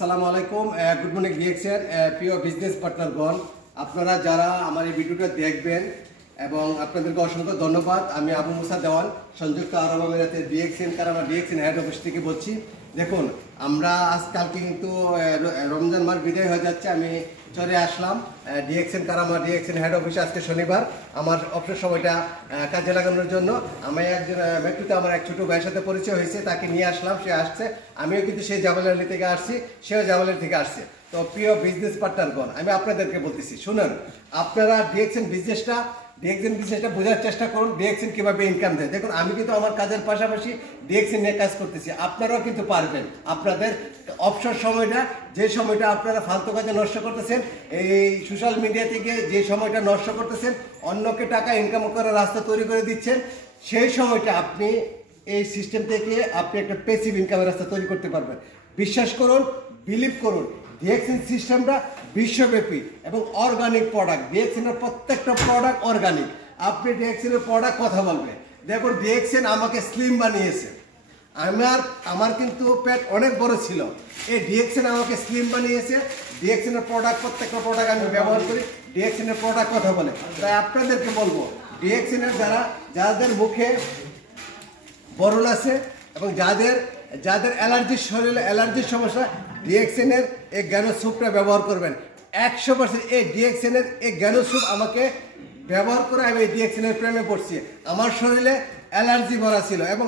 আসসালামু আলাইকুম, good morning ডিএক্সের প্রিয় বিজনেস পার্টনারগণ, আপনারা যারা আমার এই ভিডিওটা দেখবেন এবং আপনাদেরকে অসংখ্য ধন্যবাদ। আমি আবু মুসা দেওয়ান, সংযুক্ত আরব আমিরাতের ডিএক্সএন কারামা ডিএক্সএন হেড অফিস থেকে বলছি। দেখুন, আমরা আজকালকে কিন্তু রমজান মাস বিদায় হয়ে যাচ্ছে। আমি চলে আসলাম ডিএক্সএন কারামা ডিএক্সএন হেড অফিসে আজকে শনিবার, আমার অবসর সময়টা কাজে লাগানোর জন্য। আমি একজন মেট্রোতে আমার এক ছোটো ভাইয়ের সাথে পরিচয় হয়েছে, তাকে নিয়ে আসলাম, সে আসছে। আমিও কিন্তু সেই জামালআলী থেকে আসছি, সেও জামালআলী থেকে আসছে। তো প্রিয় বিজনেস পার্টনারগণ, আমি আপনাদেরকে বলতেছি, শুনুন, আপনারা ডিএক্সএন বিজনেসটা বোঝার চেষ্টা করুন। ডিএক্সএন কীভাবে ইনকাম দেয়। দেখুন, আমি কিন্তু আমার কাজের পাশাপাশি ডিএক্সএন নিয়ে কাজ করতেছি। আপনারাও কিন্তু পারবেন। আপনাদের অবসর সময়টা, যে সময়টা আপনারা ফালতু কাজে নষ্ট করতেছেন, এই সোশ্যাল মিডিয়া থেকে যে সময়টা নষ্ট করতেছেন, অন্যকে টাকা ইনকাম করার রাস্তা তৈরি করে দিচ্ছেন, সেই সময়টা আপনি এই সিস্টেম থেকে আপনি একটা প্যাসিভ ইনকামের রাস্তা তৈরি করতে পারবেন। বিশ্বাস করুন, বিলিভ করুন, ডিএক্সএন সিস্টেমটা বিশ্বব্যাপী এবং অর্গানিক প্রোডাক্ট। ডিএক্সএনের প্রত্যেকটা প্রোডাক্ট অর্গানিক। আপনি ডিএক্সএনের প্রোডাক্ট কথা বলবেন। দেখুন, ডিএক্সএন আমাকে স্লিম বানিয়েছে। আমার কিন্তু পেট অনেক বড় ছিল, এই ডিএক্সএন আমাকে স্লিম বানিয়েছে। ডিএক্সএনের প্রোডাক্ট, প্রত্যেকটা প্রোডাক্ট আমি ব্যবহার করি। ডিএক্সএনের প্রোডাক্ট কথা বলে, তাই আপনাদেরকে বলবো, ডিএক্সএনের যাদের মুখে বরণ আছে এবং যাদের শরীরে অ্যালার্জির সমস্যা, ডিএক্সএনের এই জ্ঞান স্যুপটা ব্যবহার করবেন। 100% এই ডিএক্সএনের এই জ্ঞান স্যুপ আমাকে ব্যবহার করে আমি এই ডিএক্সএনের প্রেমে পড়ছি। আমার শরীরে অ্যালার্জি ভরা ছিল এবং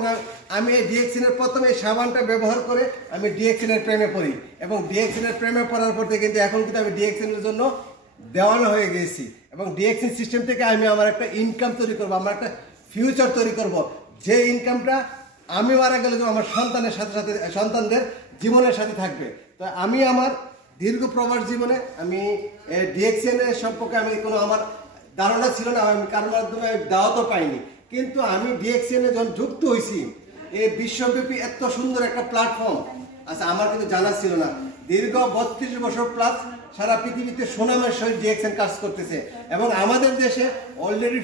আমি এই ডিএক্সএনের প্রথমে এই সাবানটা ব্যবহার করে আমি ডিএক্সএনের প্রেমে পড়ি এবং ডিএক্সএনের প্রেমে পড়ার পর থেকে কিন্তু এখন কিন্তু আমি ডিএক্সএনের জন্য দেওয়ানো হয়ে গেছি এবং ডিএক্সএন সিস্টেম থেকে আমি আমার একটা ইনকাম তৈরি করবো, আমার একটা ফিউচার তৈরি করব, যে ইনকামটা আমি মারা গেলে আমার সন্তানের সাথে সন্তানদের জীবনের সাথে থাকবে। তো আমি আমার দীর্ঘ প্রবাস জীবনে আমি ডিএক্সএনের সম্পর্কে আমি কোনো আমার ধারণা ছিল না, আমি কারোর মাধ্যমে দাওয়াতও পাইনি। কিন্তু আমি ডিএক্সএনে যখন যুক্ত হয়েছি, এই বিশ্বব্যাপী এত সুন্দর একটা প্ল্যাটফর্ম, আচ্ছা আমার কিন্তু জানা ছিল না। দীর্ঘ 32 বছর প্লাস সারা পৃথিবীতে সুনামের সহিত ডিএক্সএন কাজ করতেছে এবং আমাদের দেশে অলরেডি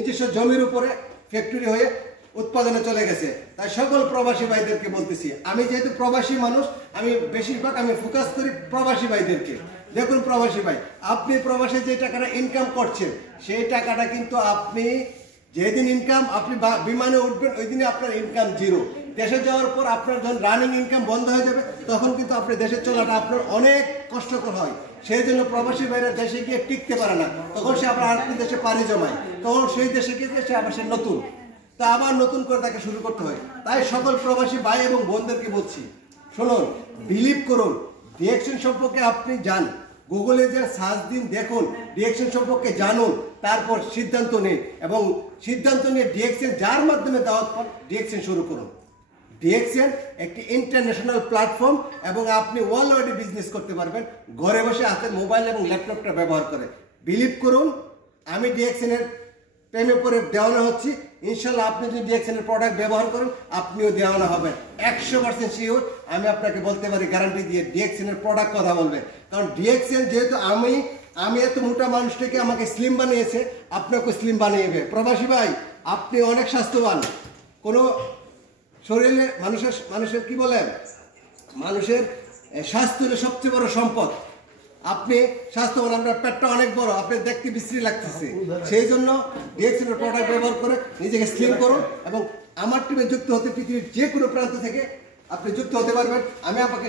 নিজস্ব জমির উপরে ফ্যাক্টরি হয়ে উৎপাদনে চলে গেছে। তাই সকল প্রবাসী ভাইদেরকে বলতেছি, আমি যেহেতু প্রবাসী মানুষ, আমি বেশিরভাগ ফোকাস করি প্রবাসী ভাইদেরকে। দেখুন প্রবাসী ভাই, আপনি প্রবাসে যে টাকাটা ইনকাম করছেন, সেই টাকাটা কিন্তু আপনি যেদিন আপনি বিমানে উঠবেন, ওই দিনে আপনার ইনকাম জিরো। দেশে যাওয়ার পর আপনার যখন রানিং ইনকাম বন্ধ হয়ে যাবে, তখন কিন্তু আপনি দেশে চলাটা আপনার অনেক কষ্টকর হয়। সেই জন্য প্রবাসী ভাইরা দেশে গিয়ে টিকতে পারে না, তখন সে আবার আরেকটি দেশে পাড়ি জমায়, তখন সেই দেশে গিয়ে সে আবার নতুন, তা আবার নতুন করে তাকে শুরু করতে হয়। তাই সকল প্রবাসী ভাই এবং বোনদেরকে বলছি, শুনুন, বিলিভ করুন, ডিএক্সএন সম্পর্কে আপনি জান, গুগলে যে সার্চ দিন, দেখুন, ডিএক্সএন সম্পর্কে জানুন, তারপর সিদ্ধান্ত নিন এবং সিদ্ধান্ত নিয়ে ডিএক্সএন যার মাধ্যমে দাওয়াত পান, ডিএক্সএন শুরু করুন। ডিএক্সএন একটি ইন্টারন্যাশনাল প্ল্যাটফর্ম এবং আপনি ওয়ার্ল্ড ওয়াইড বিজনেস করতে পারবেন ঘরে বসে, হাতের মোবাইল এবং ল্যাপটপটা ব্যবহার করে। বিলিভ করুন, আমি ডিএক্সএনের প্রেমে পরে দেওয়ানো হচ্ছি। ইনশাল্লাহ আপনি যদি ডিএক্সএনের প্রোডাক্ট ব্যবহার করেন, আপনিও দেওয়ানো হবেন। 100% শিওর, আমি আপনাকে বলতে পারি গ্যারান্টি দিয়ে, ডিএক্সএনের প্রোডাক্ট কথা বলবে। কারণ ডিএক্সএন যেহেতু আমি এত মোটা মানুষ থেকে আমাকে স্লিম বানিয়েছে, আপনাকে স্লিম বানিয়েবে। প্রবাসী ভাই, আপনি অনেক স্বাস্থ্যবান। কোনো শরীরে মানুষের কি বলেন, মানুষের স্বাস্থ্য হলো সবচেয়ে বড় সম্পদ। আপনি স্বাস্থ্যবান, আপনার পেটটা অনেক বড়, আপনি দেখতে বিশ্রী লাগতেছে। সেই জন্য ডিএক্সএনের প্রোডাক্ট ব্যবহার করে নিজেকে স্লিম করুন এবং আমার টিমে যুক্ত হতে পৃথিবীর যে কোনো প্রান্ত থেকে আপনি যুক্ত হতে পারবেন। আমি আপনাকে